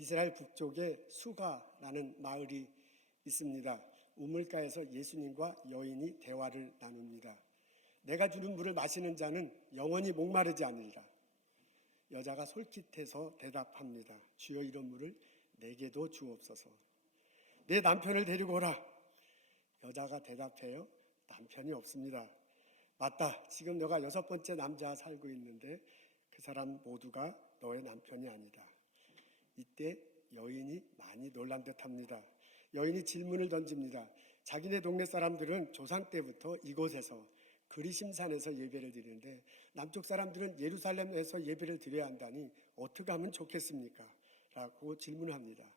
이스라엘 북쪽에 수가라는 마을이 있습니다. 우물가에서 예수님과 여인이 대화를 나눕니다. 내가 주는 물을 마시는 자는 영원히 목마르지 않으리라. 여자가 솔깃해서 대답합니다. 주여, 이런 물을 내게도 주옵소서. 내 남편을 데리고 오라. 여자가 대답해요. 남편이 없습니다. 맞다. 지금 너가 6번째 남자와 살고 있는데 그 사람 모두가 너의 남편이 아니다. 이때 여인이 많이 놀란 듯합니다. 여인이 질문을 던집니다. 자기네 동네 사람들은 조상 때부터 이곳에서 그리심산에서 예배를 드리는데 남쪽 사람들은 예루살렘에서 예배를 드려야 한다니 어떻게 하면 좋겠습니까? 라고 질문합니다.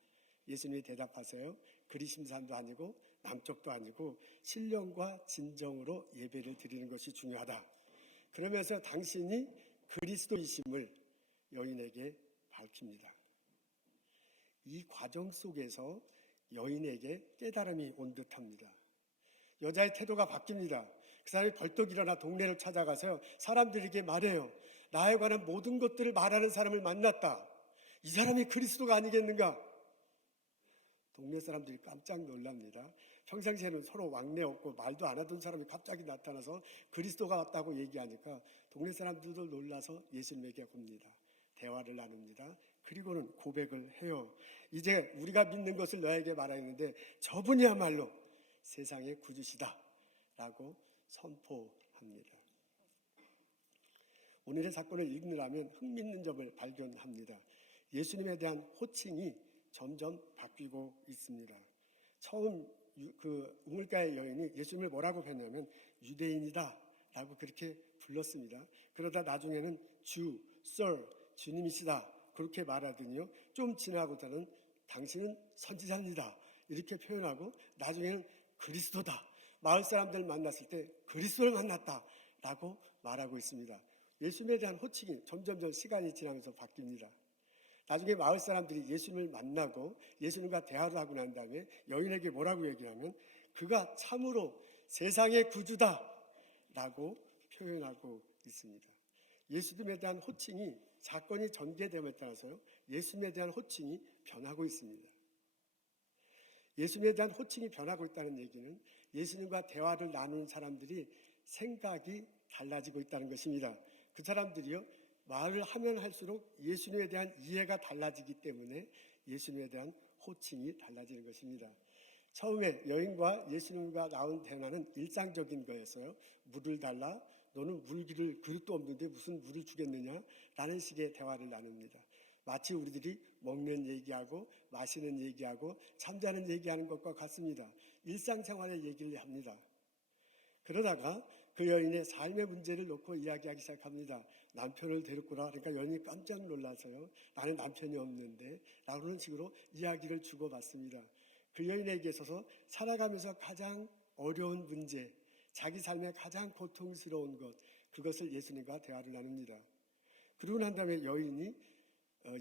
예수님이 대답하세요. 그리심산도 아니고 남쪽도 아니고 신령과 진정으로 예배를 드리는 것이 중요하다. 그러면서 당신이 그리스도이심을 여인에게 밝힙니다. 이 과정 속에서 여인에게 깨달음이 온 듯합니다. 여자의 태도가 바뀝니다. 그 사람이 벌떡 일어나 동네를 찾아가서 사람들에게 말해요. 나에 관한 모든 것들을 말하는 사람을 만났다. 이 사람이 그리스도가 아니겠는가? 동네 사람들이 깜짝 놀랍니다. 평상시에는 서로 왕래 없고 말도 안 하던 사람이 갑자기 나타나서 그리스도가 왔다고 얘기하니까 동네 사람들도 놀라서 예수님에게 옵니다. 대화를 나눕니다. 그리고는 고백을 해요. 이제 우리가 믿는 것을 너에게 말하였는데 저분이야말로 세상의 구주시다 라고 선포합니다. 오늘의 사건을 읽느라면 흥미있는 점을 발견합니다. 예수님에 대한 호칭이 점점 바뀌고 있습니다. 처음 그 우물가의 여인이 예수님을 뭐라고 했냐면 유대인이다 라고 그렇게 불렀습니다. 그러다 나중에는 주, sir, 주님이시다 그렇게 말하더니요. 좀 지나고서는 당신은 선지자입니다 이렇게 표현하고 나중에는 그리스도다. 마을 사람들 만났을 때 그리스도를 만났다 라고 말하고 있습니다. 예수님에 대한 호칭이 점점 시간이 지나면서 바뀝니다. 나중에 마을 사람들이 예수님을 만나고 예수님과 대화를 하고 난 다음에 여인에게 뭐라고 얘기하면 그가 참으로 세상의 구주다 라고 표현하고 있습니다. 예수님에 대한 호칭이 사건이 전개됨에 따라서요. 예수님에 대한 호칭이 변하고 있습니다. 예수님에 대한 호칭이 변하고 있다는 얘기는 예수님과 대화를 나누는 사람들이 생각이 달라지고 있다는 것입니다. 그 사람들이요. 말을 하면 할수록 예수님에 대한 이해가 달라지기 때문에 예수님에 대한 호칭이 달라지는 것입니다. 처음에 여인과 예수님과 나온 대화는 일상적인 거였어요. 물을 달라. 너는 물기를 그릇도 없는데 무슨 물을 주겠느냐? 라는 식의 대화를 나눕니다. 마치 우리들이 먹는 얘기하고 마시는 얘기하고 잠자는 얘기하는 것과 같습니다. 일상생활의 얘기를 합니다. 그러다가 그 여인의 삶의 문제를 놓고 이야기하기 시작합니다. 남편을 데리고 오라. 그러니까 여인이 깜짝 놀라서요. 나는 남편이 없는데 라는 식으로 이야기를 주고받습니다. 그 여인에게 있어서 살아가면서 가장 어려운 문제, 자기 삶의 가장 고통스러운 것, 그것을 예수님과 대화를 나눕니다. 그러고 난 다음에 여인이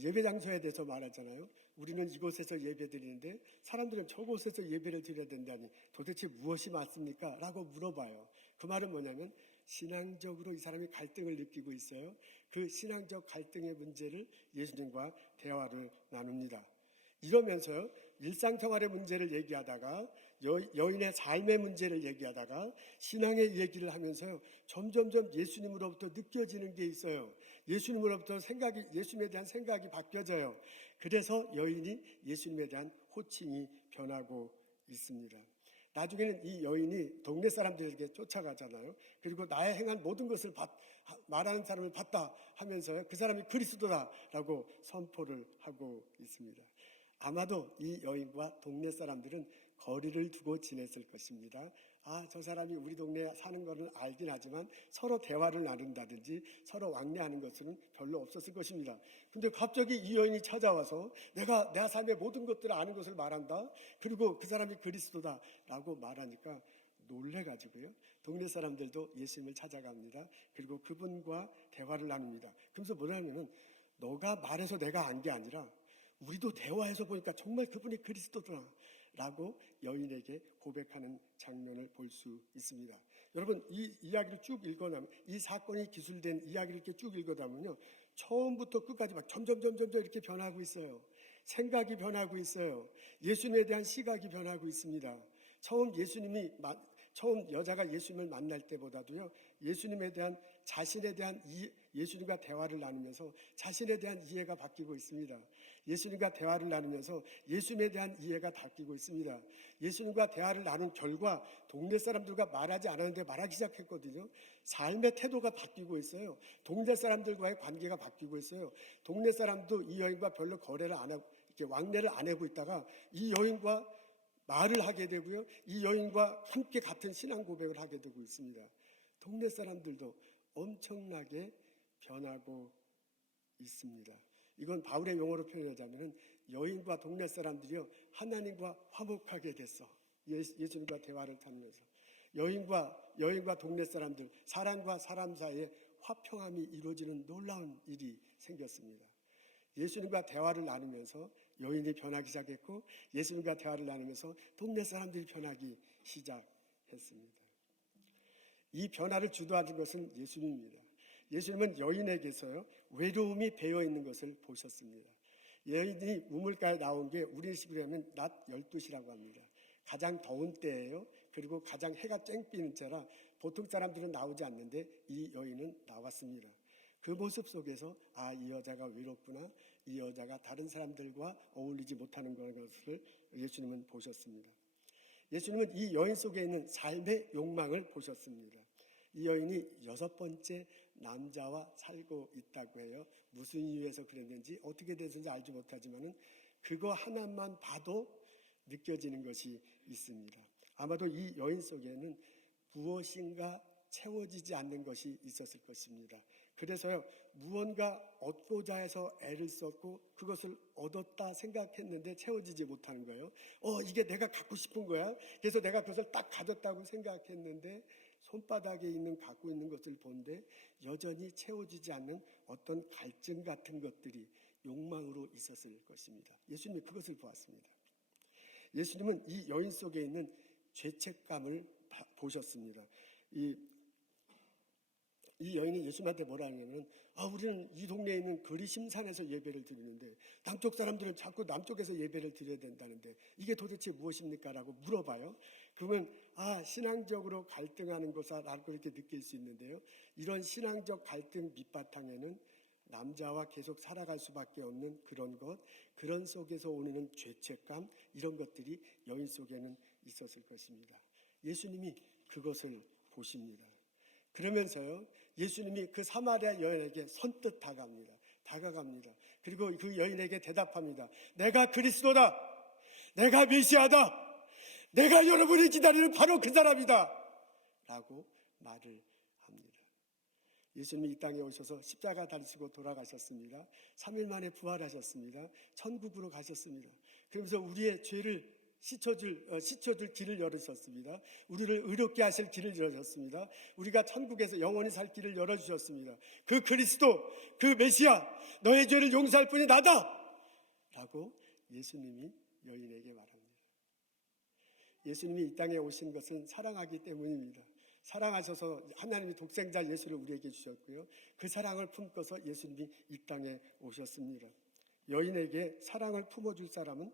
예배 장소에 대해서 말하잖아요. 우리는 이곳에서 예배 드리는데 사람들은 저곳에서 예배를 드려야 된다니 도대체 무엇이 맞습니까? 라고 물어봐요. 그 말은 뭐냐면 신앙적으로 이 사람이 갈등을 느끼고 있어요. 그 신앙적 갈등의 문제를 예수님과 대화를 나눕니다. 이러면서 일상생활의 문제를 얘기하다가 여인의 삶의 문제를 얘기하다가 신앙의 얘기를 하면서요. 점점점 예수님으로부터 느껴지는 게 있어요. 예수님으로부터 예수님에 대한 생각이 바뀌어져요. 그래서 여인이 예수님에 대한 호칭이 변하고 있습니다. 나중에는 이 여인이 동네 사람들에게 쫓아가잖아요. 그리고 나의 행한 모든 것을 말하는 사람을 봤다 하면서요. 그 사람이 그리스도다라고 선포를 하고 있습니다. 아마도 이 여인과 동네 사람들은 거리를 두고 지냈을 것입니다. 저 사람이 우리 동네에 사는 것을 알긴 하지만 서로 대화를 나눈다든지 서로 왕래하는 것은 별로 없었을 것입니다. 근데 갑자기 이 여인이 찾아와서 내가 내 삶의 모든 것들을 아는 것을 말한다. 그리고 그 사람이 그리스도다라고 말하니까 놀래가지고요. 동네 사람들도 예수님을 찾아갑니다. 그리고 그분과 대화를 나눕니다. 그러면서 뭐냐면은 너가 말해서 내가 안 게 아니라 우리도 대화해서 보니까 정말 그분이 그리스도더라 라고 여인에게 고백하는 장면을 볼 수 있습니다. 여러분 이 이야기를 쭉 읽어나면 이 사건이 기술된 이야기를 이렇게 쭉 읽어나면요 처음부터 끝까지 막 점점 이렇게 변하고 있어요. 생각이 변하고 있어요. 예수님에 대한 시각이 변하고 있습니다. 처음 여자가 예수님을 만날 때보다도요, 예수님에 대한 자신에 대한 예수님과 대화를 나누면서 자신에 대한 이해가 바뀌고 있습니다. 예수님과 대화를 나누면서 예수님에 대한 이해가 바뀌고 있습니다. 예수님과 대화를 나눈 결과 동네 사람들과 말하지 않았는데 말하기 시작했거든요. 삶의 태도가 바뀌고 있어요. 동네 사람들과의 관계가 바뀌고 있어요. 동네 사람도 이 여인과 별로 거래를 안 하고 이렇게 왕래를 안 하고 있다가 이 여인과 말을 하게 되고요. 이 여인과 함께 같은 신앙 고백을 하게 되고 있습니다. 동네 사람들도 엄청나게 변하고 있습니다. 이건 바울의 용어로 표현하자면 여인과 동네 사람들이요, 하나님과 화목하게 됐어. 예수님과 대화를 나누면서 여인과 동네 사람들, 사람과 사람 사이에 화평함이 이루어지는 놀라운 일이 생겼습니다. 예수님과 대화를 나누면서 여인이 변하기 시작했고, 예수님과 대화를 나누면서 동네 사람들이 변하기 시작했습니다. 이 변화를 주도하는 것은 예수님입니다. 예수님은 여인에게서 외로움이 배어 있는 것을 보셨습니다. 여인이 우물가에 나온 게 우리 식으로 하면 낮 12시라고 합니다. 가장 더운 때예요. 그리고 가장 해가 쨍비는 때라 보통 사람들은 나오지 않는데 이 여인은 나왔습니다. 그 모습 속에서 이 여자가 외롭구나, 이 여자가 다른 사람들과 어울리지 못하는 것을 예수님은 보셨습니다. 예수님은 이 여인 속에 있는 삶의 욕망을 보셨습니다. 이 여인이 6번째 남자와 살고 있다고 해요. 무슨 이유에서 그랬는지 어떻게 됐는지 알지 못하지만 그거 하나만 봐도 느껴지는 것이 있습니다. 아마도 이 여인 속에는 무엇인가 채워지지 않는 것이 있었을 것입니다. 그래서요, 무언가 얻고자 해서 애를 썼고 그것을 얻었다 생각했는데 채워지지 못하는 거예요. 이게 내가 갖고 싶은 거야. 그래서 내가 그것을 딱 가졌다고 생각했는데 손바닥에 갖고 있는 것을 보는데 여전히 채워지지 않는 어떤 갈증 같은 것들이 욕망으로 있었을 것입니다. 예수님이 그것을 보았습니다. 예수님은 이 여인 속에 있는 죄책감을 보셨습니다. 이 여인이 예수님한테 뭐라 하냐면, 우리는 이 동네에 있는 그리심산에서 예배를 드리는데 남쪽 사람들은 자꾸 남쪽에서 예배를 드려야 된다는데 이게 도대체 무엇입니까? 라고 물어봐요. 그러면 신앙적으로 갈등하는 것이라고 이렇게 느낄 수 있는데요. 이런 신앙적 갈등 밑바탕에는 남자와 계속 살아갈 수밖에 없는 그런 속에서 오는 죄책감, 이런 것들이 여인 속에는 있었을 것입니다. 예수님이 그것을 보십니다. 그러면서요, 예수님이 그 사마리아 여인에게 선뜻 다가갑니다. 그리고 그 여인에게 대답합니다. 내가 그리스도다. 내가 메시아다. 내가 여러분이 기다리는 바로 그 사람이다. 라고 말을 합니다. 예수님이 이 땅에 오셔서 십자가 달리시고 돌아가셨습니다. 3일 만에 부활하셨습니다. 천국으로 가셨습니다. 그러면서 우리의 죄를 씻어줄 길을 열으셨습니다. 우리를 의롭게 하실 길을 열으셨습니다. 우리가 천국에서 영원히 살 길을 열어주셨습니다. 그 그리스도, 그 메시아, 너의 죄를 용서할 분이 나다! 라고 예수님이 여인에게 말합니다. 예수님이 이 땅에 오신 것은 사랑하기 때문입니다. 사랑하셔서 하나님이 독생자 예수를 우리에게 주셨고요. 그 사랑을 품고서 예수님이 이 땅에 오셨습니다. 여인에게 사랑을 품어줄 사람은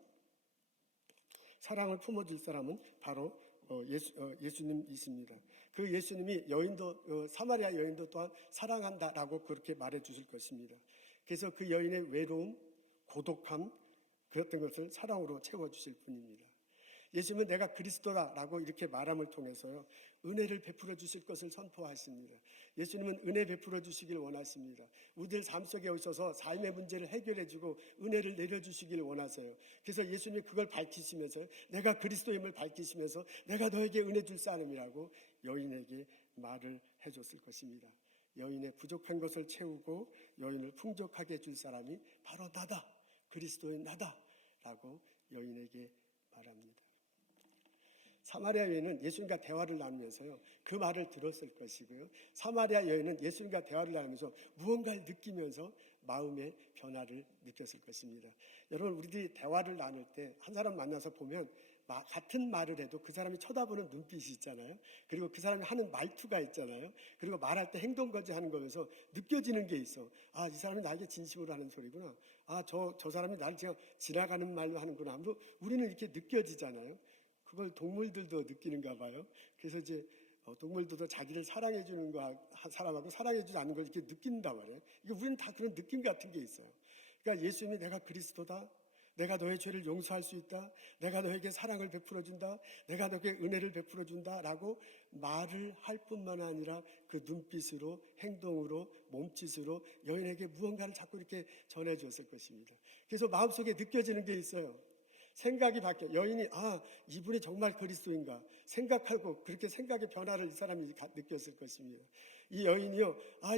바로 예수님이십니다. 그 예수님이 사마리아 여인도 또한 사랑한다라고 그렇게 말해 주실 것입니다. 그래서 그 여인의 외로움, 고독함, 그랬던 것을 사랑으로 채워주실 분입니다. 예수님은 내가 그리스도다라고 이렇게 말함을 통해서요, 은혜를 베풀어 주실 것을 선포하십니다. 예수님은 은혜 베풀어 주시길 원하십니다. 우리들 삶 속에 오셔서 삶의 문제를 해결해 주고 은혜를 내려주시길 원하세요. 그래서 예수님이 그걸 밝히시면서 내가 그리스도임을 밝히시면서 내가 너에게 은혜 줄 사람이라고 여인에게 말을 해줬을 것입니다. 여인의 부족한 것을 채우고 여인을 풍족하게 해줄 사람이 바로 나다, 그리스도인 나다 라고 여인에게 말합니다. 사마리아 여인은 예수님과 대화를 나누면서요, 그 말을 들었을 것이고요. 사마리아 여인은 예수님과 대화를 나누면서 무언가를 느끼면서 마음의 변화를 느꼈을 것입니다. 여러분, 우리들이 대화를 나눌 때 한 사람 만나서 보면 같은 말을 해도 그 사람이 쳐다보는 눈빛이 있잖아요. 그리고 그 사람이 하는 말투가 있잖아요. 그리고 말할 때 행동거지 하는 거면서 느껴지는 게 있어. 아, 이 사람이 나에게 진심으로 하는 소리구나. 아, 저 사람이 나를 그냥 지나가는 말로 하는구나. 하면서 우리는 이렇게 느껴지잖아요. 그걸 동물들도 느끼는가 봐요. 그래서 이제 동물들도 자기를 사랑해 주는 사람하고 사랑해 주지 않는 걸 이렇게 느낀단 말이에요. 이게 우리는 다 그런 느낌 같은 게 있어요. 그러니까 예수님이 내가 그리스도다. 내가 너의 죄를 용서할 수 있다. 내가 너에게 사랑을 베풀어 준다. 내가 너에게 은혜를 베풀어 준다. 라고 말을 할 뿐만 아니라 그 눈빛으로, 행동으로, 몸짓으로 여인에게 무언가를 자꾸 이렇게 전해 주었을 것입니다. 그래서 마음속에 느껴지는 게 있어요. 생각이 바뀌어. 여인이 이분이 정말 그리스도인가 생각하고 그렇게 생각의 변화를 이 사람이 느꼈을 것입니다. 이 여인이요,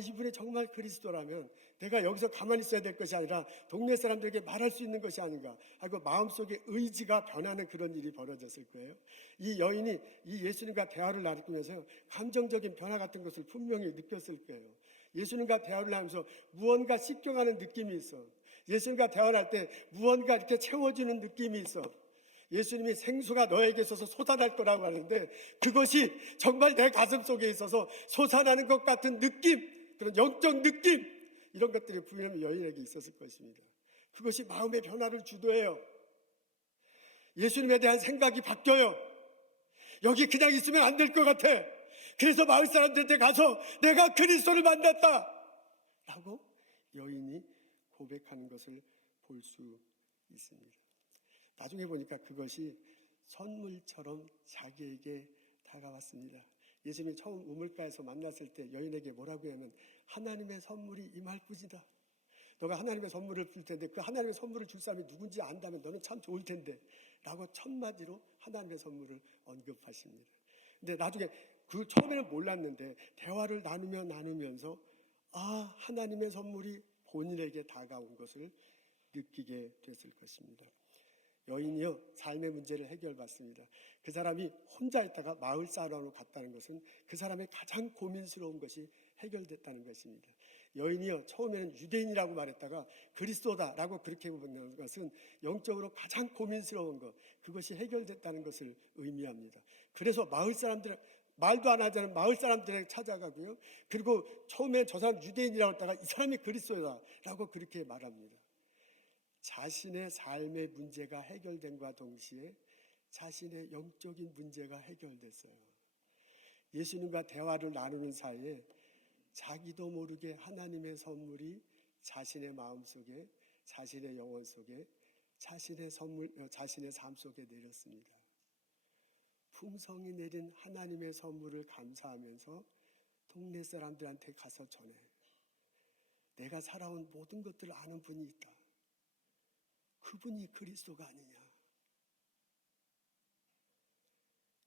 이분이 정말 그리스도라면 내가 여기서 가만히 있어야 될 것이 아니라 동네 사람들에게 말할 수 있는 것이 아닌가 하고 마음속에 의지가 변하는 그런 일이 벌어졌을 거예요. 이 여인이 이 예수님과 대화를 나누면서요, 감정적인 변화 같은 것을 분명히 느꼈을 거예요. 예수님과 대화를 하면서 무언가 씻겨가는 느낌이 있어. 예수님과 대화를 할 때 무언가 이렇게 채워지는 느낌이 있어. 예수님이 생수가 너에게 있어서 솟아날 거라고 하는데 그것이 정말 내 가슴 속에 있어서 솟아나는 것 같은 느낌, 그런 영적 느낌, 이런 것들이 분명히 여인에게 있었을 것입니다. 그것이 마음의 변화를 주도해요. 예수님에 대한 생각이 바뀌어요. 여기 그냥 있으면 안 될 것 같아. 그래서 마을 사람들한테 가서 내가 그리스도를 만났다 라고 여인이 고백하는 것을 볼 수 있습니다. 나중에 보니까 그것이 선물처럼 자기에게 다가왔습니다. 예수님이 처음 우물가에서 만났을 때 여인에게 뭐라고 하면 하나님의 선물이 임할 뿐이다. 너가 하나님의 선물을 줄 텐데 그 하나님의 선물을 줄 사람이 누군지 안다면 너는 참 좋을 텐데 라고 첫마디로 하나님의 선물을 언급하십니다. 근데 나중에 그 처음에는 몰랐는데 대화를 나누면서 하나님의 선물이 본인에게 다가온 것을 느끼게 됐을 것입니다. 여인이요, 삶의 문제를 해결받습니다. 그 사람이 혼자 있다가 마을 사람으로 갔다는 것은 그 사람의 가장 고민스러운 것이 해결됐다는 것입니다. 여인이요, 처음에는 유대인이라고 말했다가 그리스도다라고 그렇게 보는 것은 영적으로 가장 고민스러운 것, 그것이 해결됐다는 것을 의미합니다. 그래서 마을 사람들, 말도 안 하자는 마을 사람들에게 찾아가고요, 그리고 처음에 저 사람 유대인이라고 했다가 이 사람이 그리스도다라고 그렇게 말합니다. 자신의 삶의 문제가 해결된과 동시에 자신의 영적인 문제가 해결됐어요. 예수님과 대화를 나누는 사이에 자기도 모르게 하나님의 선물이 자신의 마음 속에, 자신의 영혼 속에, 자신의 삶 속에 내렸습니다. 풍성이 내린 하나님의 선물을 감사하면서 동네 사람들한테 가서 전해. 내가 살아온 모든 것들을 아는 분이 있다. 그분이 그리스도가 아니냐.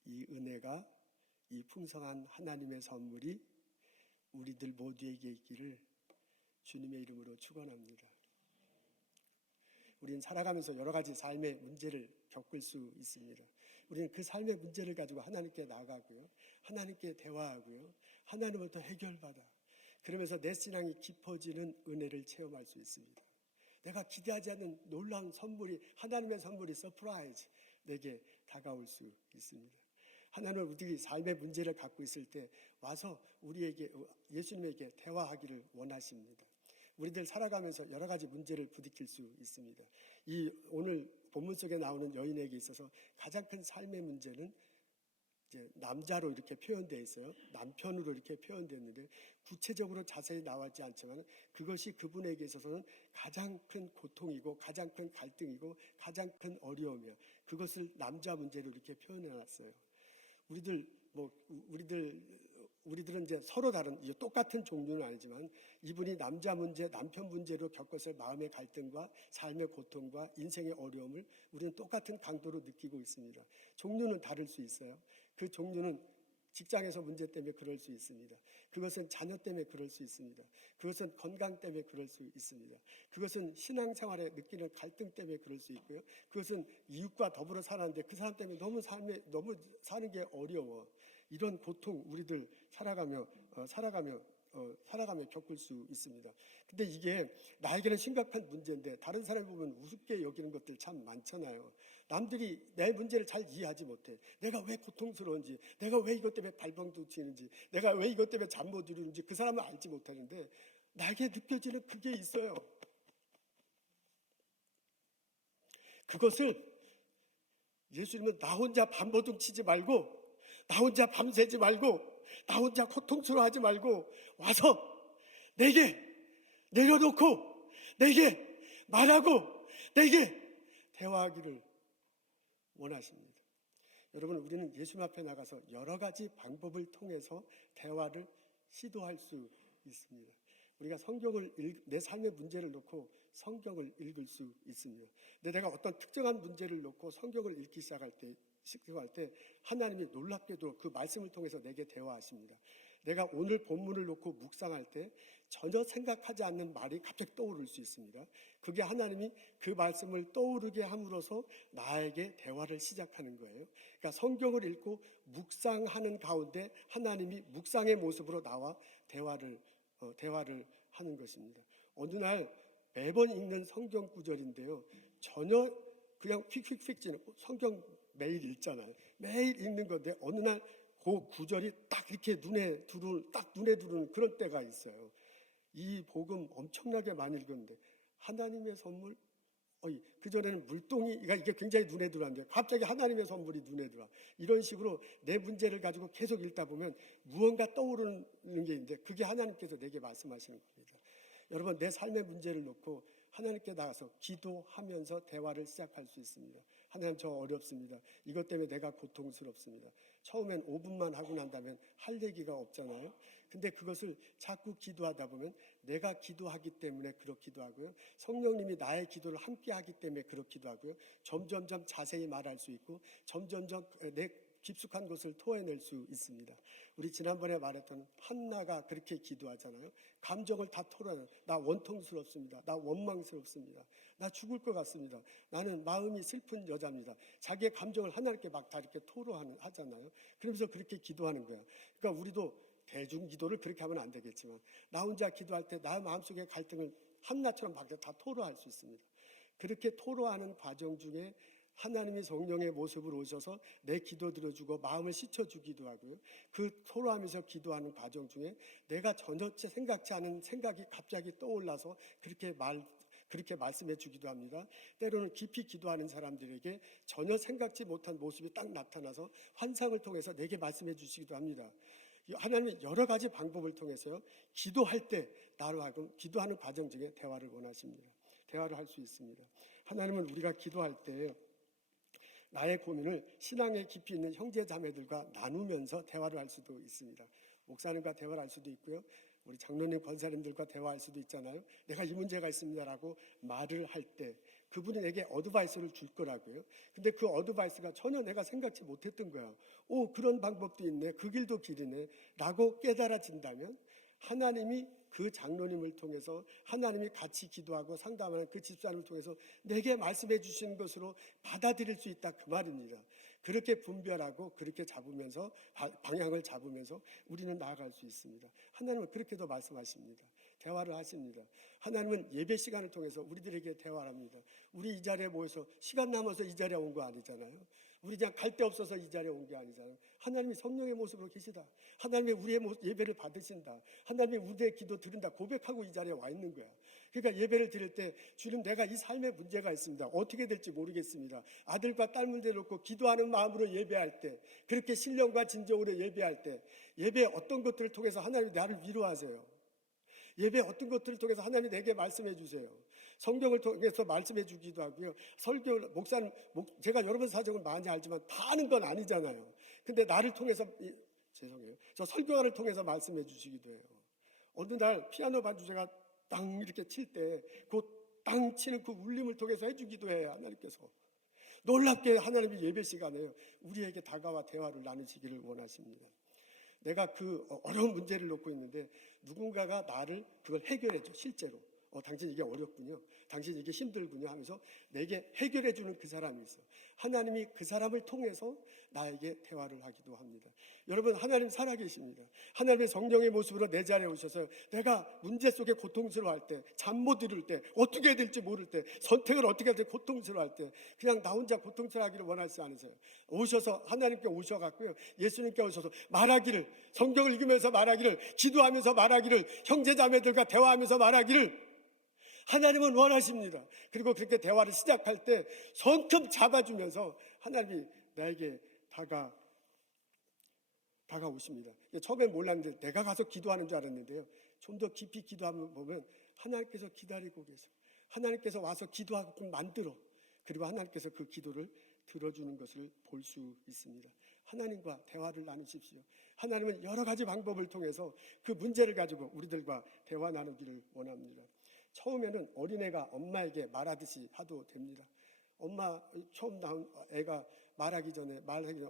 이 은혜가, 이 풍성한 하나님의 선물이 우리들 모두에게 있기를 주님의 이름으로 축원합니다. 우리는 살아가면서 여러 가지 삶의 문제를 겪을 수 있습니다. 우리는 그 삶의 문제를 가지고 하나님께 나아가고요, 하나님께 대화하고요, 하나님부터 해결받아. 그러면서 내 신앙이 깊어지는 은혜를 체험할 수 있습니다. 내가 기대하지 않는 놀라운 선물이, 하나님의 선물이 서프라이즈 내게 다가올 수 있습니다. 하나님은 우리 삶의 문제를 갖고 있을 때 와서 우리에게, 예수님에게 대화하기를 원하십니다. 우리들 살아가면서 여러 가지 문제를 부딪힐 수 있습니다. 이 오늘 본문 속에 나오는 여인에게 있어서 가장 큰 삶의 문제는 이제 남자로 이렇게 표현되어 있어요. 남편으로 이렇게 표현됐는데 구체적으로 자세히 나왔지 않지만 그것이 그분에게 있어서는 가장 큰 고통이고 가장 큰 갈등이고 가장 큰 어려움이야. 그것을 남자 문제로 이렇게 표현해놨어요. 우리들은 이제 서로 다른, 똑같은 종류는 아니지만 이분이 남자 문제, 남편 문제로 겪었을 마음의 갈등과 삶의 고통과 인생의 어려움을 우리는 똑같은 강도로 느끼고 있습니다. 종류는 다를 수 있어요. 그 종류는 직장에서 문제 때문에 그럴 수 있습니다. 그것은 자녀 때문에 그럴 수 있습니다. 그것은 건강 때문에 그럴 수 있습니다. 그것은 신앙생활에 느끼는 갈등 때문에 그럴 수 있고요. 그것은 이웃과 더불어 살았는데 그 사람 때문에 너무 사는 게 어려워. 이런 고통 우리들 살아가며 살아가며 겪을 수 있습니다. 근데 이게 나에게는 심각한 문제인데 다른 사람이 보면 우습게 여기는 것들 참 많잖아요. 남들이 내 문제를 잘 이해하지 못해. 내가 왜 고통스러운지, 내가 왜 이것 때문에 발버둥 치는지, 내가 왜 이것 때문에 잠 못 이루는지 그 사람은 알지 못하는데 나에게 느껴지는 그게 있어요. 그것을 예수님은 나 혼자 발버둥 치지 말고, 나 혼자 밤새지 말고, 나 혼자 고통스러워하지 말고 와서 내게 내려놓고 내게 말하고 내게 대화하기를 원하십니다. 여러분, 우리는 예수님 앞에 나가서 여러 가지 방법을 통해서 대화를 시도할 수 있습니다. 우리가 내 삶의 문제를 놓고 성경을 읽을 수 있습니다. 근데 내가 어떤 특정한 문제를 놓고 성경을 읽기 시작할 때 하나님이 놀랍게도 그 말씀을 통해서 내게 대화하십니다. 내가 오늘 본문을 놓고 묵상할 때 전혀 생각하지 않는 말이 갑자기 떠오를 수 있습니다. 그게 하나님이 그 말씀을 떠오르게 함으로써 나에게 대화를 시작하는 거예요. 그러니까 성경을 읽고 묵상하는 가운데 하나님이 묵상의 모습으로 나와 대화를 하는 것입니다. 어느 날 매번 읽는 성경 구절인데요. 전혀 그냥 휙휙휙 지는 성경 매일 읽잖아요. 매일 읽는 건데 어느 날 그 구절이 딱 이렇게 눈에 들어오는 그런 때가 있어요. 이 복음 엄청나게 많이 읽었는데 하나님의 선물, 그전에는 물동이가 이게 굉장히 눈에 들어왔는데 갑자기 하나님의 선물이 눈에 들어와. 이런 식으로 내 문제를 가지고 계속 읽다 보면 무언가 떠오르는 게 있는데 그게 하나님께서 내게 말씀하시는 겁니다. 여러분, 내 삶의 문제를 놓고 하나님께 나가서 기도하면서 대화를 시작할 수 있습니다. 하나님, 저 어렵습니다. 이것 때문에 내가 고통스럽습니다. 처음엔 5분만 하고 난 다음에 할 얘기가 없잖아요. 근데 그것을 자꾸 기도하다 보면 내가 기도하기 때문에 그렇기도 하고요. 성령님이 나의 기도를 함께 하기 때문에 그렇기도 하고요. 점점점 자세히 말할 수 있고 점점점 내 깊숙한 것을 토해낼 수 있습니다. 우리 지난번에 말했던 한나가 그렇게 기도하잖아요. 감정을 다 토로해요. 나 원통스럽습니다. 나 원망스럽습니다. 나 죽을 것 같습니다. 나는 마음이 슬픈 여자입니다. 자기의 감정을 하나님께 막 다 이렇게 하잖아요. 그러면서 그렇게 기도하는 거야. 그러니까 우리도 대중 기도를 그렇게 하면 안 되겠지만 나 혼자 기도할 때 나 마음속의 갈등을 한나처럼 막 다 토로할 수 있습니다. 그렇게 토로하는 과정 중에 하나님이 성령의 모습으로 오셔서 내 기도 들어주고 마음을 씻어주기도 하고요. 그 토로하면서 기도하는 과정 중에 내가 전혀 생각지 않은 생각이 갑자기 떠올라서 그렇게 말씀해 주기도 합니다. 때로는 깊이 기도하는 사람들에게 전혀 생각지 못한 모습이 딱 나타나서 환상을 통해서 내게 말씀해 주시기도 합니다. 하나님이 여러 가지 방법을 통해서요. 기도할 때 나로 하여금 기도하는 과정 중에 대화를 원하십니다. 대화를 할 수 있습니다. 하나님은 우리가 기도할 때 나의 고민을 신앙에 깊이 있는 형제 자매들과 나누면서 대화를 할 수도 있습니다. 목사님과 대화를 할 수도 있고요. 우리 장로님, 권사님들과 대화할 수도 있잖아요. 내가 이 문제가 있습니다라고 말을 할 때 그분이 내게 어드바이스를 줄 거라고요. 근데 그 어드바이스가 전혀 내가 생각지 못했던 거야. 그런 방법도 있네. 그 길도 길이네. 라고 깨달아진다면 하나님이 그 장로님을 통해서 하나님이 같이 기도하고 상담하는 그 집사람을 통해서 내게 말씀해 주시는 것으로 받아들일 수 있다, 그 말입니다. 그렇게 분별하고 그렇게 잡으면서 방향을 잡으면서 우리는 나아갈 수 있습니다. 하나님은 그렇게도 말씀하십니다. 대화를 하십니다. 하나님은 예배 시간을 통해서 우리들에게 대화를 합니다. 우리 이 자리에 모여서 시간 남아서 이 자리에 온 거 아니잖아요. 우리 그냥 갈 데 없어서 이 자리에 온 게 아니잖아요. 하나님이 성령의 모습으로 계시다. 하나님이 우리의 예배를 받으신다. 하나님이 우리의 기도 들은다 고백하고 이 자리에 와 있는 거야. 그러니까 예배를 드릴 때 주님, 내가 이 삶에 문제가 있습니다. 어떻게 될지 모르겠습니다. 아들과 딸 문제 놓고 기도하는 마음으로 예배할 때, 그렇게 신령과 진정으로 예배할 때, 예배의 어떤 것들을 통해서 하나님이 나를 위로하세요. 예배의 어떤 것들을 통해서 하나님이 내게 말씀해 주세요. 성경을 통해서 말씀해 주기도 하고요. 설교, 목사님, 제가 여러분 사정을 많이 알지만 다 아는 건 아니잖아요. 근데 나를 통해서, 죄송해요. 저 설교관을 통해서 말씀해 주시기도 해요. 어느 날 피아노 반주제가 땅 이렇게 칠 때 그 땅 치는 그 울림을 통해서 해주기도 해요. 하나님께서. 놀랍게 하나님이 예배 시간에 우리에게 다가와 대화를 나누시기를 원하십니다. 내가 그 어려운 문제를 놓고 있는데 누군가가 나를 그걸 해결해 줘, 실제로. 당신 이게 어렵군요. 당신 이게 힘들군요 하면서 내게 해결해 주는 그 사람이 있어. 하나님이 그 사람을 통해서 나에게 대화를 하기도 합니다. 여러분, 하나님 살아계십니다. 하나님의 성령의 모습으로 내 자리에 오셔서 내가 문제 속에 고통스러워할 때, 잠 못 이룰 때, 어떻게 해야 될지 모를 때, 선택을 어떻게 해야 될지 고통스러워할 때 그냥 나 혼자 고통스러워하기를 원하지 않으세요. 오셔서 하나님께 오셔갖고요, 예수님께 오셔서 말하기를, 성경을 읽으면서 말하기를, 기도하면서 말하기를, 형제자매들과 대화하면서 말하기를 하나님은 원하십니다. 그리고 그렇게 대화를 시작할 때 성큼 잡아주면서 하나님이 나에게 다가오십니다. 처음엔 몰랐는데 내가 가서 기도하는 줄 알았는데요, 좀 더 깊이 기도하면 보면 하나님께서 기다리고 계세요. 하나님께서 와서 기도하게끔 만들어, 그리고 하나님께서 그 기도를 들어주는 것을 볼 수 있습니다. 하나님과 대화를 나누십시오. 하나님은 여러 가지 방법을 통해서 그 문제를 가지고 우리들과 대화 나누기를 원합니다. 처음에는 어린애가 엄마에게 말하듯이 하도 됩니다. 엄마, 처음 낳은 애가 말하기 전에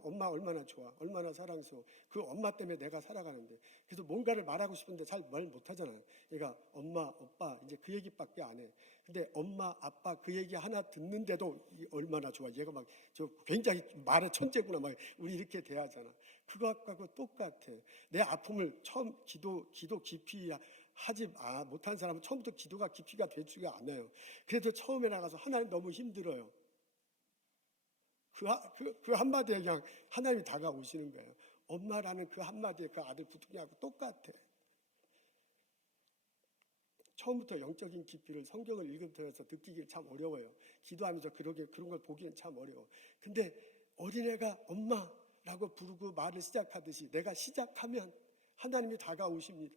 엄마 얼마나 좋아, 얼마나 사랑스러워, 그 엄마 때문에 내가 살아가는데, 그래서 뭔가를 말하고 싶은데 잘 말 못하잖아요. 얘가 엄마, 오빠 이제 그 얘기밖에 안 해. 근데 엄마, 아빠 그 얘기 하나 듣는데도 얼마나 좋아, 얘가 막 굉장히 말의 천재구나, 막 우리 이렇게 대하잖아. 그거하고 똑같아. 내 아픔을 처음 기도 깊이 하지 못한 사람은 처음부터 기도가 깊이가 되지가 않아요. 그래도 처음에 나가서 하나님 너무 힘들어요. 그 한마디에 그냥 하나님이 다가오시는 거예요. 엄마라는 그 한마디에 그 아들 부둥이하고 똑같아. 처음부터 영적인 깊이를 성경을 읽으면서 느끼기를 참 어려워요. 기도하면서 그런 걸 보기는 참 어려워. 근데 어린애가 엄마라고 부르고 말을 시작하듯이 내가 시작하면 하나님이 다가오십니다.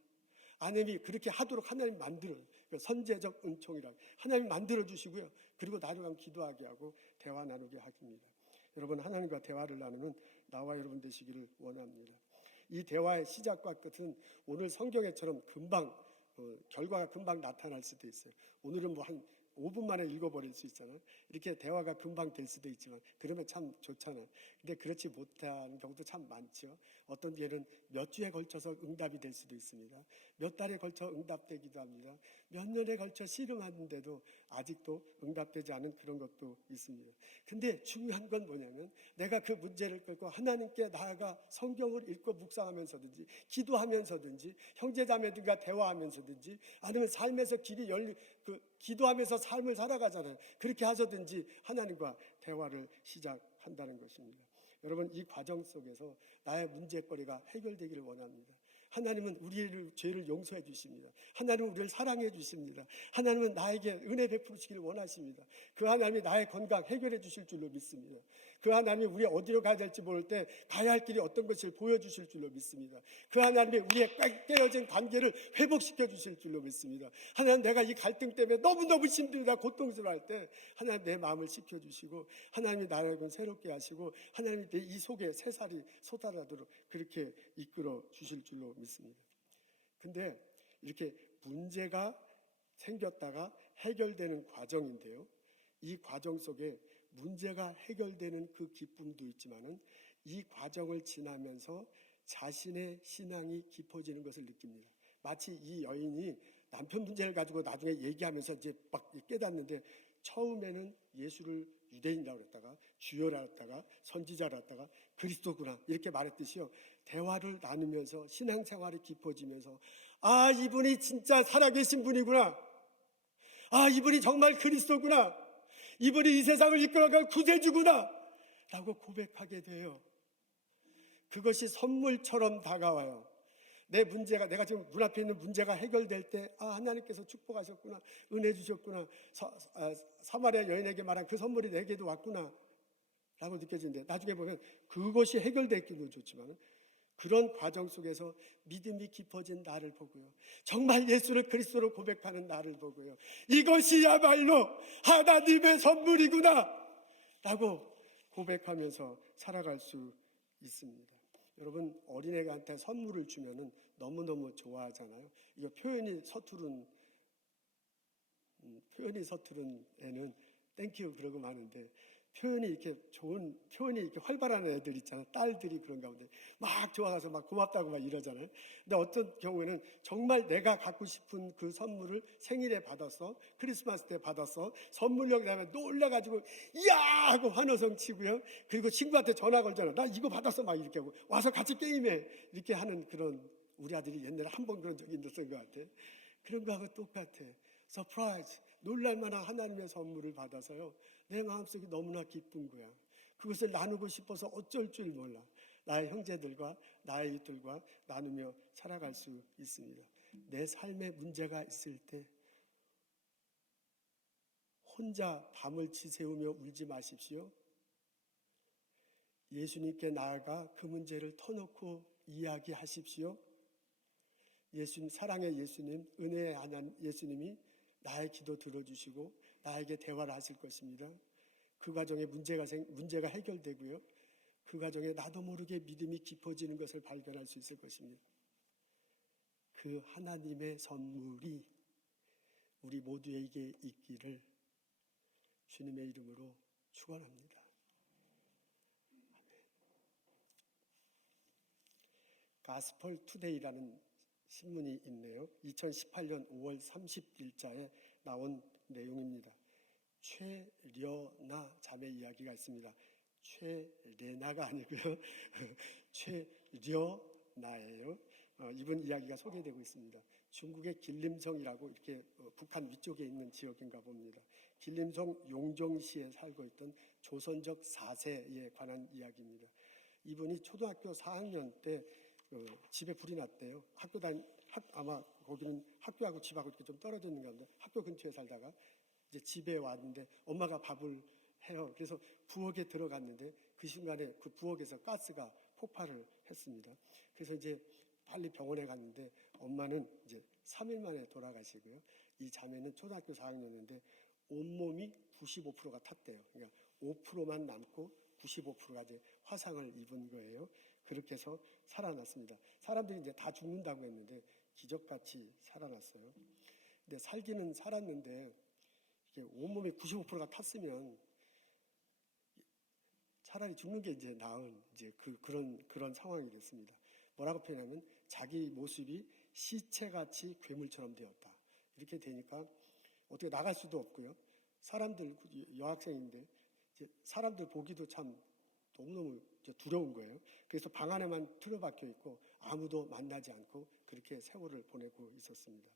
하나님이 그렇게 하도록 하나님 만들어요. 선제적 은총이라고 하나님 만들어주시고요. 그리고 나를 기도하게 하고 대화 나누게 하십니다. 여러분, 하나님과 대화를 나누는 나와 여러분 되시기를 원합니다. 이 대화의 시작과 끝은 오늘 성경에처럼 금방 결과가 금방 나타날 수도 있어요. 오늘은 뭐 한 5분 만에 읽어버릴 수 있잖아요. 이렇게 대화가 금방 될 수도 있지만 그러면 참 좋잖아요. 근데 그렇지 못한 경우도 참 많죠. 어떤 때는 몇 주에 걸쳐서 응답이 될 수도 있습니다. 몇 달에 걸쳐 응답되기도 합니다. 몇 년에 걸쳐 씨름하는데도 아직도 응답되지 않은 그런 것도 있습니다. 근데 중요한 건 뭐냐면 내가 그 문제를 끌고 하나님께 나아가 성경을 읽고 묵상하면서든지 기도하면서든지 형제자매들과 대화하면서든지 아니면 삶에서 길이 기도하면서 삶을 살아가잖아요. 그렇게 하셔든지 하나님과 대화를 시작한다는 것입니다. 여러분, 이 과정 속에서 나의 문제거리가 해결되기를 원합니다. 하나님은 우리의 죄를 용서해 주십니다. 하나님은 우리를 사랑해 주십니다. 하나님은 나에게 은혜 베푸시기를 원하십니다. 그 하나님이 나의 건강 해결해 주실 줄로 믿습니다. 그 하나님이 우리 어디로 가야 될지 모를 때 가야 할 길이 어떤 것을 보여주실 줄로 믿습니다. 그 하나님이 우리의 깨어진 관계를 회복시켜 주실 줄로 믿습니다. 하나님, 내가 이 갈등 때문에 너무너무 힘들다 고통스러워할 때 하나님 내 마음을 지켜주시고 하나님이 나를 새롭게 하시고 하나님이 내 이 속에 새살이 솟아나도록 그렇게 이끌어 주실 줄로 믿습니다. 근데 이렇게 문제가 생겼다가 해결되는 과정인데요, 이 과정 속에 문제가 해결되는 그 기쁨도 있지만은 이 과정을 지나면서 자신의 신앙이 깊어지는 것을 느낍니다. 마치 이 여인이 남편 문제를 가지고 나중에 얘기하면서 이제 막 깨닫는데, 처음에는 예수를 유대인이라고 했다가 주여라 했다가 선지자라 했다가 그리스도구나 이렇게 말했듯이요, 대화를 나누면서 신앙생활이 깊어지면서 아, 이분이 진짜 살아계신 분이구나, 아, 이분이 정말 그리스도구나, 이분이 이 세상을 이끌어갈 구세주구나 라고 고백하게 돼요. 그것이 선물처럼 다가와요. 내가 지금 눈앞에 있는 문제가 해결될 때, 아, 하나님께서 축복하셨구나, 은혜 주셨구나, 사마리아 여인에게 말한 그 선물이 내게도 왔구나 라고 느껴지는데, 나중에 보면 그것이 해결됐기도 좋지만 그런 과정 속에서 믿음이 깊어진 나를 보고요, 정말 예수를 그리스도로 고백하는 나를 보고요, 이것이야말로 하나님의 선물이구나 라고 고백하면서 살아갈 수 있습니다. 여러분, 어린애한테 선물을 주면은 너무너무 좋아하잖아요. 이거 표현이 서투른 애는 땡큐 그러고 마는데, 표현이 이렇게 좋은, 표현이 이렇게 활발한 애들 있잖아. 딸들이 그런 가운데 막 좋아가서 막 고맙다고 막 이러잖아요. 근데 어떤 경우에는 정말 내가 갖고 싶은 그 선물을 생일에 받았어. 크리스마스 때 받았어. 선물용이 다음에 놀래가지고, 이야! 하고 환호성 치고요. 그리고 친구한테 전화 걸잖아. 나 이거 받았어. 막 이렇게 하고. 와서 같이 게임해. 이렇게 하는 그런, 우리 아들이 옛날에 한 번 그런 적이 있었던 것 같아. 그런 거하고 똑같아. 서프라이즈. 놀랄만한 하나님의 선물을 받아서요. 내 마음속이 너무나 기쁜 거야. 그것을 나누고 싶어서 어쩔 줄 몰라. 나의 형제들과 나의 이웃들과 나누며 살아갈 수 있습니다. 내 삶에 문제가 있을 때 혼자 밤을 지새우며 울지 마십시오. 예수님께 나아가 그 문제를 터놓고 이야기하십시오. 예수님, 사랑의 예수님, 은혜의 하나님 예수님이 나의 기도 들어주시고 나에게 대화를 하실 것입니다. 그 과정에 문제가 해결되고요. 그 과정에 나도 모르게 믿음이 깊어지는 것을 발견할 수 있을 것입니다. 그 하나님의 선물이 우리 모두에게 있기를 주님의 이름으로 축원합니다. 가스펄 투데이라는 신문이 있네요. 2018년 5월 30일자에 나온 내용입니다. 최려나 자매 이야기가 있습니다. 최레나가 아니고요. 최려나예요. 이분 이야기가 소개되고 있습니다. 중국의 길림성이라고 이렇게 북한 위쪽에 있는 지역인가 봅니다. 길림성 용정시에 살고 있던 조선적 4세에 관한 이야기입니다. 이분이 초등학교 4학년 때 집에 불이 났대요. 아마 거기는 학교하고 집하고 이렇게 좀 떨어져 있는 건데 학교 근처에 살다가 이제 집에 왔는데 엄마가 밥을 해요. 그래서 부엌에 들어갔는데 그 순간에 그 부엌에서 가스가 폭발을 했습니다. 그래서 이제 빨리 병원에 갔는데 엄마는 이제 3일 만에 돌아가시고요. 이 자매는 초등학교 4학년인데 온몸이 95%가 탔대요. 그러니까 5%만 남고 95%가 이제 화상을 입은 거예요. 그렇게 해서 살아났습니다. 사람들이 이제 다 죽는다고 했는데 기적같이 살아났어요. 근데 살기는 살았는데 이게 온몸에 95%가 탔으면 차라리 죽는 게 이제 나은 이제 그런 상황이 됐습니다. 뭐라고 표현하면 자기 모습이 시체같이 괴물처럼 되었다. 이렇게 되니까 어떻게 나갈 수도 없고요. 사람들 여학생인데 이제 사람들 보기도 참 너무너무 두려운 거예요. 그래서 방 안에만 틀어박혀 있고 아무도 만나지 않고 그렇게 세월을 보내고 있었습니다.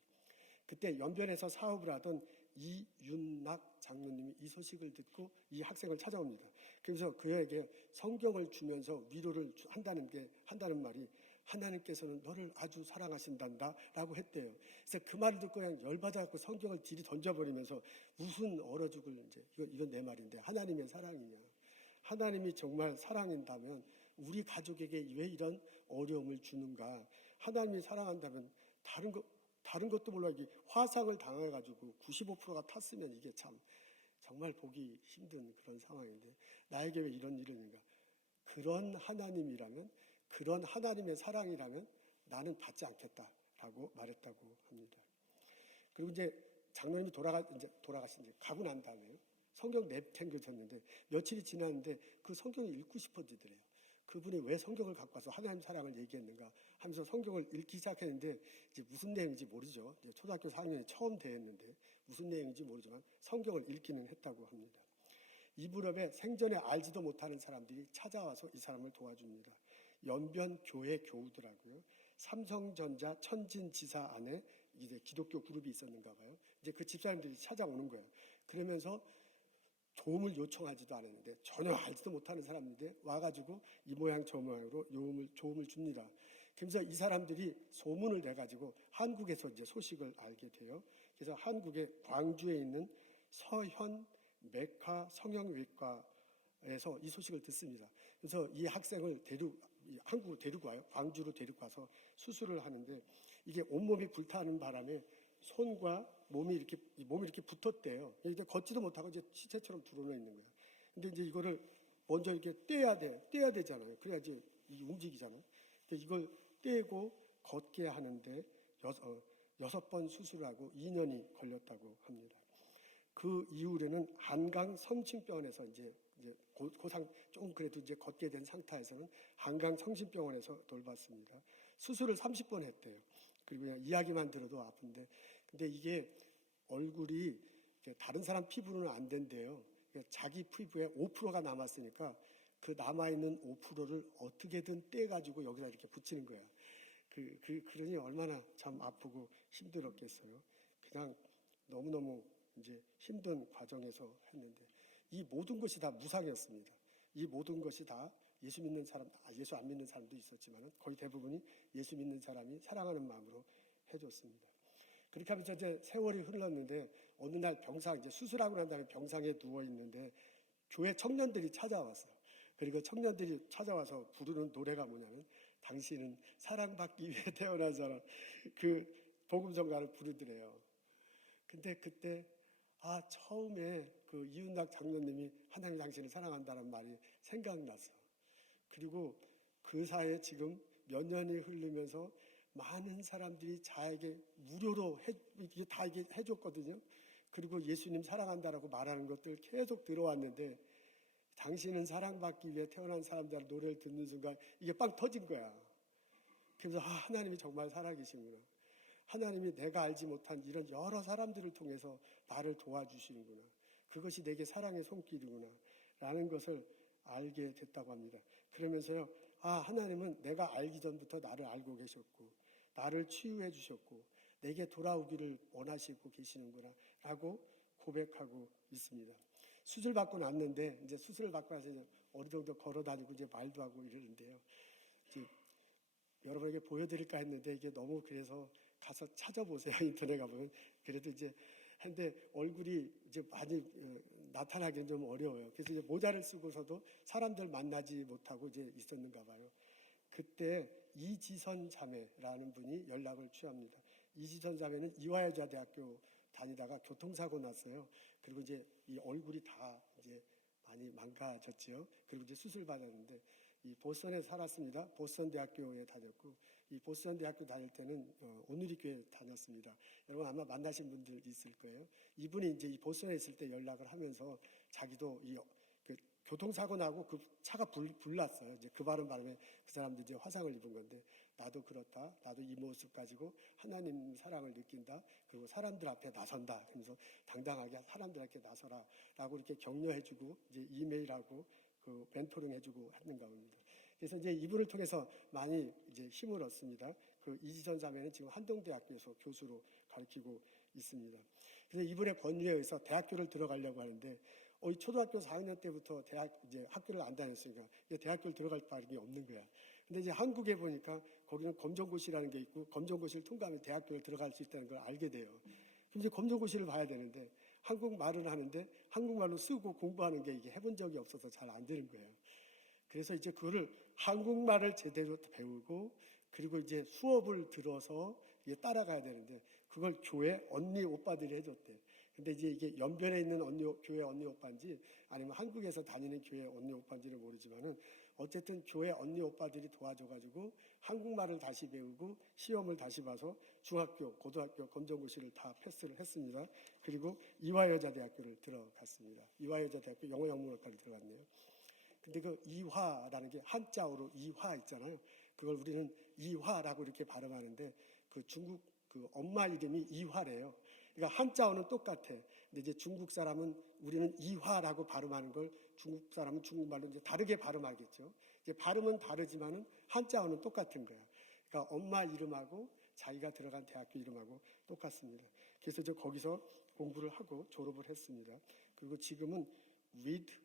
그때 연변에서 사업을 하던 이윤낙 장로님이 이 소식을 듣고 이 학생을 찾아옵니다. 그래서 그에게 성경을 주면서 위로를 한다는 말이 하나님께서는 너를 아주 사랑하신단다 라고 했대요. 그래서 그 말을 듣고 그냥 열받아갖고 성경을 뒤로 던져버리면서 무슨 얼어 죽을 이제 이건 내 말인데 하나님의 사랑이냐. 하나님이 정말 사랑인다면 우리 가족에게 왜 이런 어려움을 주는가. 하나님이 사랑한다면 다른 것도 몰라 이게 화상을 당해가지고 95%가 탔으면 이게 참 정말 보기 힘든 그런 상황인데 나에게 왜 이런 일이 있는가. 그런 하나님이라면 그런 하나님의 사랑이라면 나는 받지 않겠다라고 말했다고 합니다. 그리고 이제 장로님이 돌아가신 지 가고 난 다음에요. 성경 내팽겨졌는데 며칠이 지났는데 그 성경을 읽고 싶어지더래요. 그분이 왜 성경을 갖고 와서 하나님 사랑을 얘기했는가 하면서 성경을 읽기 시작했는데 이제 무슨 내용인지 모르죠. 이제 초등학교 4학년에 처음 대했는데 무슨 내용인지 모르지만 성경을 읽기는 했다고 합니다. 이 무렵에 생전에 알지도 못하는 사람들이 찾아와서 이 사람을 도와줍니다. 연변 교회 교우더라고요. 삼성전자 천진지사 안에 이제 기독교 그룹이 있었는가 봐요. 이제 그 집사님들이 찾아오는 거예요. 그러면서 도움을 요청하지도 않았는데 전혀 알지도 못하는 사람인데 와가지고 이 모양 저 모양으로 도움을 줍니다. 그래서 이 사람들이 소문을 내가지고 한국에서 이제 소식을 알게 돼요. 그래서 한국의 광주에 있는 서현 맥화 성형외과에서 이 소식을 듣습니다. 그래서 이 학생을 한국으로 데리고 와요. 광주로 데리고 와서 수술을 하는데 이게 온몸이 불타는 바람에 손과 몸이 이렇게 붙었대요. 이제 걷지도 못하고 이제 시체처럼 드러나 있는 거야. 근데 이제 이거를 먼저 이렇게 떼야 되잖아요. 그래야지 이게 움직이잖아요. 근데 이걸 떼고 걷게 하는데 6번 수술하고 2년이 걸렸다고 합니다. 그 이후에는 한강 성심병원에서 이제 고상 조금 그래도 이제 걷게 된 상태에서는 한강 성심병원에서 돌봤습니다. 수술을 30번 했대요. 그리고 그냥 이야기만 들어도 아픈데, 근데 이게 얼굴이 다른 사람 피부는 안 된대요. 자기 피부에 5%가 남았으니까 그 남아있는 5%를 어떻게든 떼가지고 여기다 이렇게 붙이는 거야. 그러니 얼마나 참 아프고 힘들었겠어요. 그냥 너무너무 이제 힘든 과정에서 했는데, 이 모든 것이 다 무상이었습니다. 이 모든 것이 다 예수 믿는 사람, 예수 안 믿는 사람도 있었지만 거의 대부분이 예수 믿는 사람이 사랑하는 마음으로 해줬습니다. 그렇게 하면서 이제 세월이 흘렀는데, 어느 날 병상, 이제 수술하고 난 다음에 병상에 누워 있는데 교회 청년들이 찾아왔어요. 그리고 청년들이 찾아와서 부르는 노래가 뭐냐면, 당신은 사랑받기 위해 태어난 사람, 그 복음성가를 부르더래요. 근데 그때 처음에 그 이윤락 장로님이 하나님 당신을 사랑한다는 말이 생각났어. 그리고 그 사이에 지금 몇 년이 흐르면서 많은 사람들이 자에게 무료로 다 이게 해줬거든요. 그리고 예수님 사랑한다라고 말하는 것들 계속 들어왔는데, 당신은 사랑받기 위해 태어난 사람들 노래를 듣는 순간 이게 빵 터진 거야. 그래서 하나님이 정말 살아계시구나. 하나님이 내가 알지 못한 이런 여러 사람들을 통해서 나를 도와주시는구나. 그것이 내게 사랑의 손길이구나 라는 것을 알게 됐다고 합니다. 그러면서요, 하나님은 내가 알기 전부터 나를 알고 계셨고 나를 치유해 주셨고 내게 돌아오기를 원하시고 계시는구나 라고 고백하고 있습니다. 수술 받고 났는데, 이제 수술을 받고 나서 어느 정도 걸어 다니고 이제 말도 하고 이러는데요. 이제 여러분에게 보여드릴까 했는데 이게 너무, 그래서 가서 찾아보세요. 인터넷 가보면. 그래도 이제 근데 얼굴이 이제 많이 나타나기는 좀 어려워요. 그래서 이제 모자를 쓰고서도 사람들 만나지 못하고 이제 있었는가 봐요. 그때 이지선 자매라는 분이 연락을 취합니다. 이지선 자매는 이화여자대학교 다니다가 교통사고 났어요. 그리고 이제 이 얼굴이 다 이제 많이 망가졌죠. 그리고 이제 수술 받았는데, 이 보스턴에 살았습니다. 보스턴 대학교에 다녔고, 이 보스턴 대학교 다닐 때는 온누리 교회 다녔습니다. 여러분 아마 만나신 분들 있을 거예요. 이분이 이제 이 보스턴에 있을 때 연락을 하면서 자기도 그 교통사고 나고 그 차가 불났어요. 이제 그 바람에 그 사람도 이제 화상을 입은 건데, 나도 그렇다. 나도 이 모습 가지고 하나님 사랑을 느낀다. 그리고 사람들 앞에 나선다. 그래서 당당하게 사람들 앞에 나서라라고 이렇게 격려해주고 이제 이메일하고 그 멘토링 해주고 하는 가운데, 그래서 이제 이분을 통해서 많이 이제 힘을 얻습니다. 그 이지선 자매는 지금 한동대학교에서 교수로 가르치고 있습니다. 그래서 이분의 권유에 의해서 대학교를 들어가려고 하는데, 초등학교 4학년 때부터 이제 학교를 안 다녔으니까 이제 대학교를 들어갈 바람이 없는 거야. 근데 이제 한국에 보니까 거기는 검정고시라는 게 있고, 검정고시를 통과하면 대학교를 들어갈 수 있다는 걸 알게 돼요. 그럼 이제 검정고시를 봐야 되는데, 한국말은 하는데 한국말로 쓰고 공부하는 게 이게 해본 적이 없어서 잘 안 되는 거예요. 그래서 이제 그거를 한국말을 제대로 배우고, 그리고 이제 수업을 들어서 이게 따라가야 되는데, 그걸 교회 언니 오빠들이 해줬대. 근데 이제 이게 연변에 있는 교회 언니 오빠인지 아니면 한국에서 다니는 교회 언니 오빠인지는 모르지만은, 어쨌든 교회 언니 오빠들이 도와줘가지고 한국말을 다시 배우고 시험을 다시 봐서 중학교, 고등학교 검정고시를 다 패스를 했습니다. 그리고 이화여자대학교를 들어갔습니다. 이화여자대학교 영어영문학과를 들어갔네요. 근데 그 이화라는 게 한자어로 이화 있잖아요. 그걸 우리는 이화라고 이렇게 발음하는데, 그 중국 그 엄마 이름이 이화래요. 그러니까 한자어는 똑같아. 근데 이제 중국 사람은 우리는 이화라고 발음하는 걸 중국 사람은 중국말로 이제 다르게 발음하겠죠. 이제 발음은 다르지만은 한자어는 똑같은 거야. 그러니까 엄마 이름하고 자기가 들어간 대학교 이름하고 똑같습니다. 그래서 이제 거기서 공부를 하고 졸업을 했습니다. 그리고 지금은 With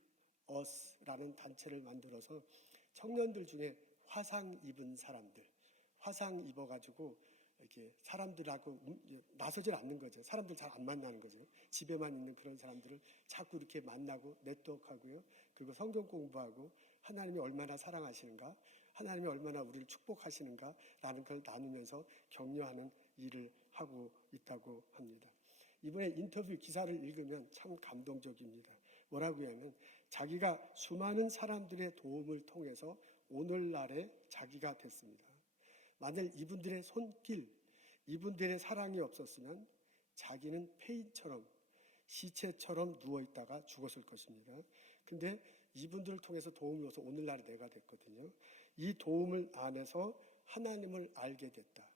Us라는 단체를 만들어서 청년들 중에 화상 입은 사람들, 화상 입어가지고 이렇게 사람들하고 나서질 않는 거죠. 사람들 잘 안 만나는 거죠. 집에만 있는 그런 사람들을 자꾸 이렇게 만나고 네트워크하고요. 그리고 성경 공부하고 하나님이 얼마나 사랑하시는가, 하나님이 얼마나 우리를 축복하시는가라는 걸 나누면서 격려하는 일을 하고 있다고 합니다. 이번에 인터뷰 기사를 읽으면 참 감동적입니다. 뭐라고 하면, 자기가 수많은 사람들의 도움을 통해서 오늘날의 자기가 됐습니다. 만약 이분들의 손길, 이분들의 사랑이 없었으면 자기는 폐인처럼 시체처럼 누워있다가 죽었을 것입니다. 근데 이분들을 통해서 도움이 와서 오늘날 내가 됐거든요. 이 도움을 안에서 하나님을 알게 됐다.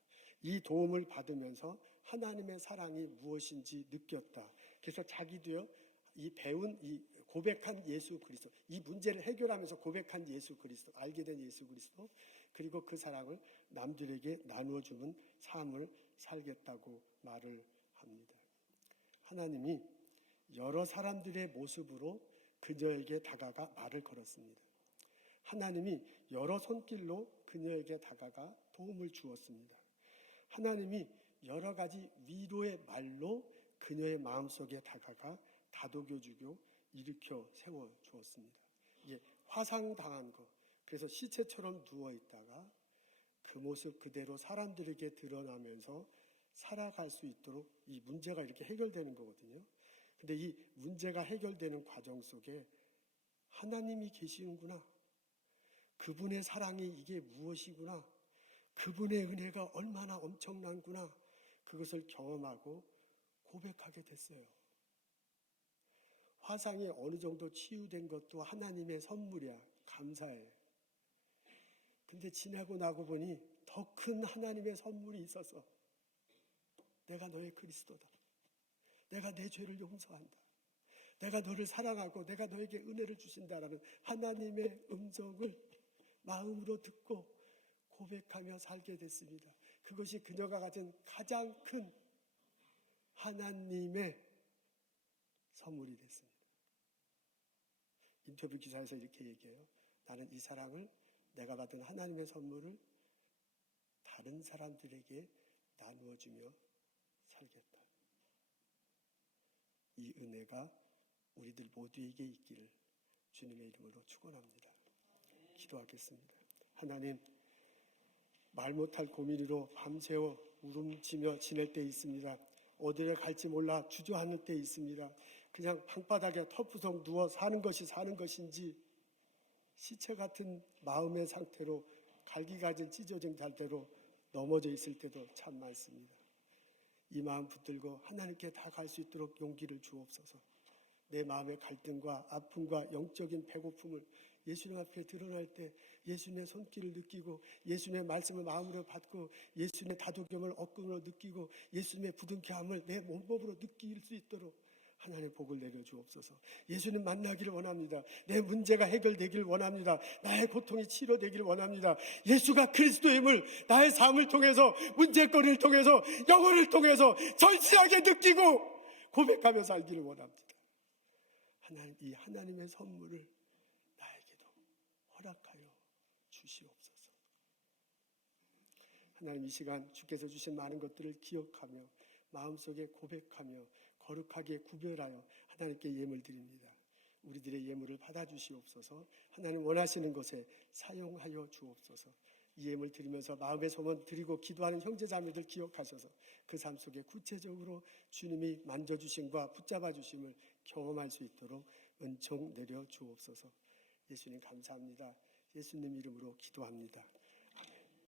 이 도움을 받으면서 하나님의 사랑이 무엇인지 느꼈다. 그래서 자기도요, 이 배운, 이 고백한 예수 그리스도, 이 문제를 해결하면서 고백한 예수 그리스도, 알게 된 예수 그리스도, 그리고 그 사랑을 남들에게 나누어주는 삶을 살겠다고 말을 합니다. 하나님이 여러 사람들의 모습으로 그녀에게 다가가 말을 걸었습니다. 하나님이 여러 손길로 그녀에게 다가가 도움을 주었습니다. 하나님이 여러 가지 위로의 말로 그녀의 마음속에 다가가 다독여주고 일으켜 세워주었습니다. 이게 화상당한 것, 그래서 시체처럼 누워있다가 그 모습 그대로 사람들에게 드러나면서 살아갈 수 있도록 이 문제가 이렇게 해결되는 거거든요. 근데 이 문제가 해결되는 과정 속에 하나님이 계시는구나, 그분의 사랑이 이게 무엇이구나, 그분의 은혜가 얼마나 엄청난구나, 그것을 경험하고 고백하게 됐어요. 화상이 어느 정도 치유된 것도 하나님의 선물이야. 감사해. 근데 지나고 나고 보니 더 큰 하나님의 선물이 있어서 내가 너의 그리스도다. 내가 내 죄를 용서한다. 내가 너를 사랑하고 내가 너에게 은혜를 주신다라는 하나님의 음성을 마음으로 듣고 고백하며 살게 됐습니다. 그것이 그녀가 가진 가장 큰 하나님의 선물이 됐습니다. 인터뷰 기사에서 이렇게 얘기해요. 나는 이 사랑을, 내가 받은 하나님의 선물을 다른 사람들에게 나누어주며 살겠다. 이 은혜가 우리들 모두에게 있기를 주님의 이름으로 축원합니다. 기도하겠습니다. 하나님, 말 못할 고민으로 밤새워 울음지며 지낼 때 있습니다. 어디를 갈지 몰라 주저하는 때 있습니다. 그냥 방바닥에 터프성 누워 사는 것이 사는 것인지 시체 같은 마음의 상태로 갈기가진 찢어진 자대로 넘어져 있을 때도 참 많습니다. 이 마음 붙들고 하나님께 다 갈 수 있도록 용기를 주옵소서. 내 마음의 갈등과 아픔과 영적인 배고픔을 예수님 앞에 드러날 때 예수님의 손길을 느끼고 예수님의 말씀을 마음으로 받고 예수님의 다독임을 얻음으로 느끼고 예수님의 부둥켜함을 내 몸법으로 느낄 수 있도록 하나님의 복을 내려주옵소서. 예수님 만나기를 원합니다. 내 문제가 해결되기를 원합니다. 나의 고통이 치료되기를 원합니다. 예수가 그리스도임을 나의 삶을 통해서, 문제거리를 통해서, 영혼을 통해서 절실하게 느끼고 고백하며 살기를 원합니다. 하나님, 이 하나님의 선물을 나에게도 허락하여 주시옵소서. 하나님, 이 시간 주께서 주신 많은 것들을 기억하며 마음속에 고백하며 거룩하게 구별하여 하나님께 예물 드립니다. 우리들의 예물을 받아주시옵소서. 하나님 원하시는 것에 사용하여 주옵소서. 이 예물 드리면서 마음의 소원 드리고 기도하는 형제자매들 기억하셔서 그 삶 속에 구체적으로 주님이 만져주심과 붙잡아 주심을 경험할 수 있도록 은총 내려 주옵소서. 예수님 감사합니다. 예수님 이름으로 기도합니다.